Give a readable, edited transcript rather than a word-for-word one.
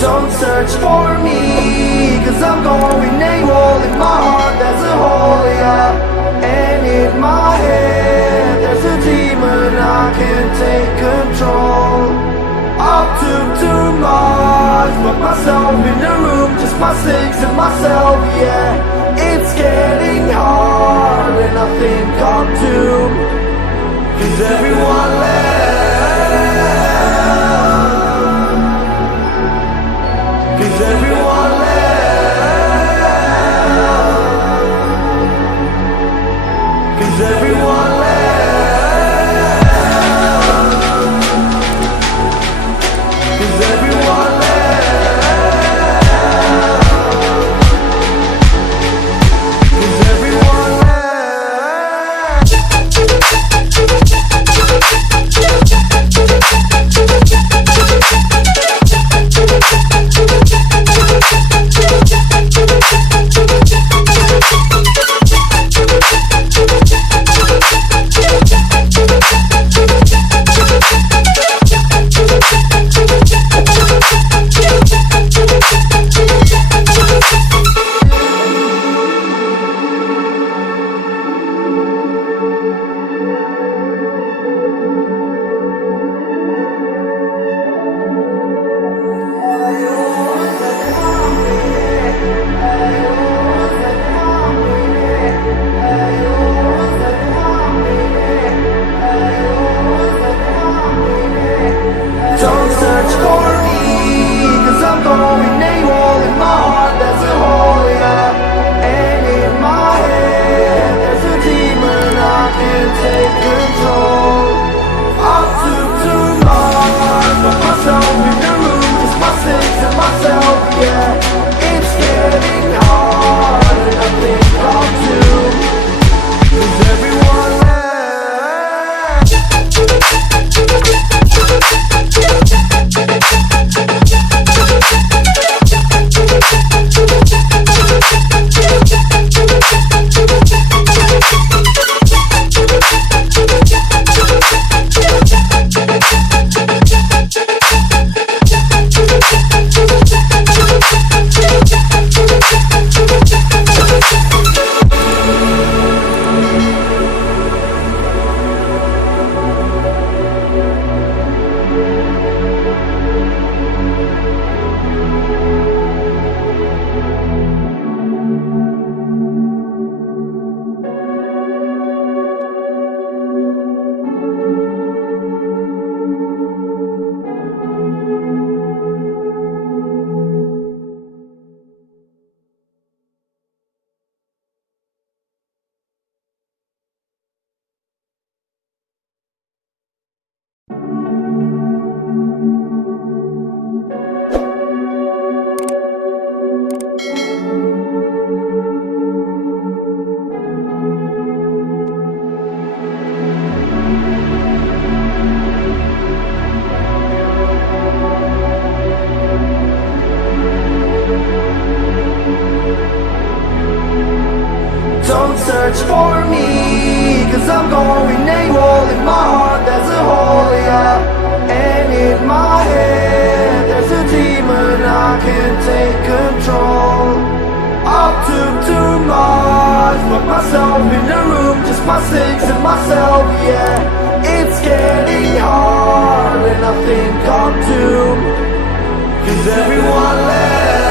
Don't search for me, cause I'm going AWOL. In my heart there's a hole, yeah. And in my head there's a demon, I can't take control. I've took too much, locked myself in a room, just my six and myself, yeah. It's getting hard and I think I'm doomed, cause everyone left. Cause everyone left. Cause everyone left. Cause everyone left. Cause everyone Don't search for me, cause I'm going AWOL. In my heart there's a hole, yeah. And in my head there's a demon, I can't take control. I've took too much, locked myself in a room, just my six and myself, yeah. It's getting hard and I think I'm doomed, cause everyone left.